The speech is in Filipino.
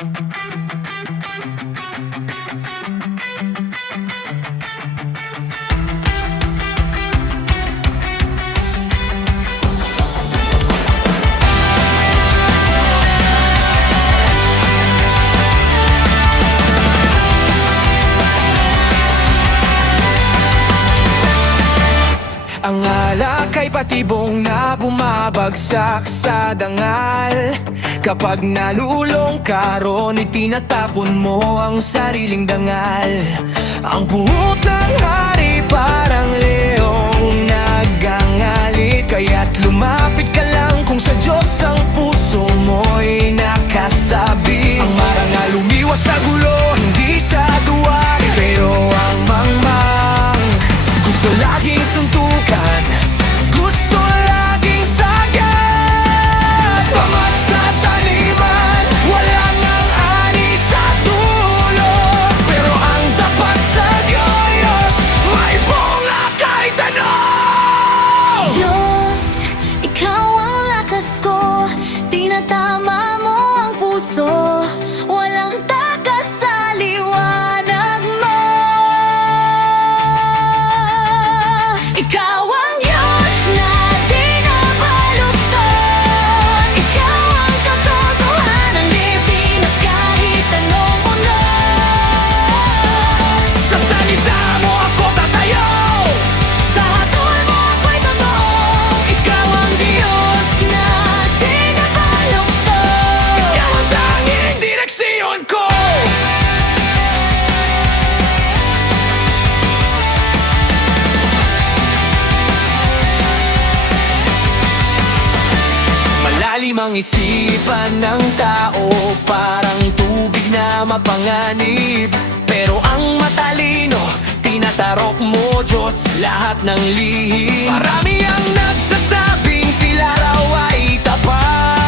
Ang alak ay patibong na bumabagsak sa dangal. Kapag nalulong ka ron, itinatapon mo ang sariling dangal. Ang puot ng hari parang leong nagangalit, kaya't lumapit ka lang kung sa Diyos ang puso mo'y nakasabi. Ang marangal umiwas sa gulo, hindi sa duwag, pero ang mangmang gusto laging suntukan, gusto laging sagad. Pamat sa taniman, walang ang ani sa dulo, pero ang tapat sa Diyos may bunga kahit ano. Diyos, Ikaw ang lakas ko, tinatama mo ang puso, walang takas sa liwanag mo. Ikaw ang Diyos na di nabaluktot, Ikaw ang katotohanan, di pinat kahit anong unos. Sa salita mo ako tatayo, Sa hatol mo ako'y totoo, ikaw ang Diyos, na di nabaluktot. ikaw ang tanging direksyon ko. Malalim ang isipan ng tao, parang tubig na mapanganib. Pero ang matalino, tinatarok mo Diyos lahat ng lihim. Marami ang nagsasabing sila raw ay tapat,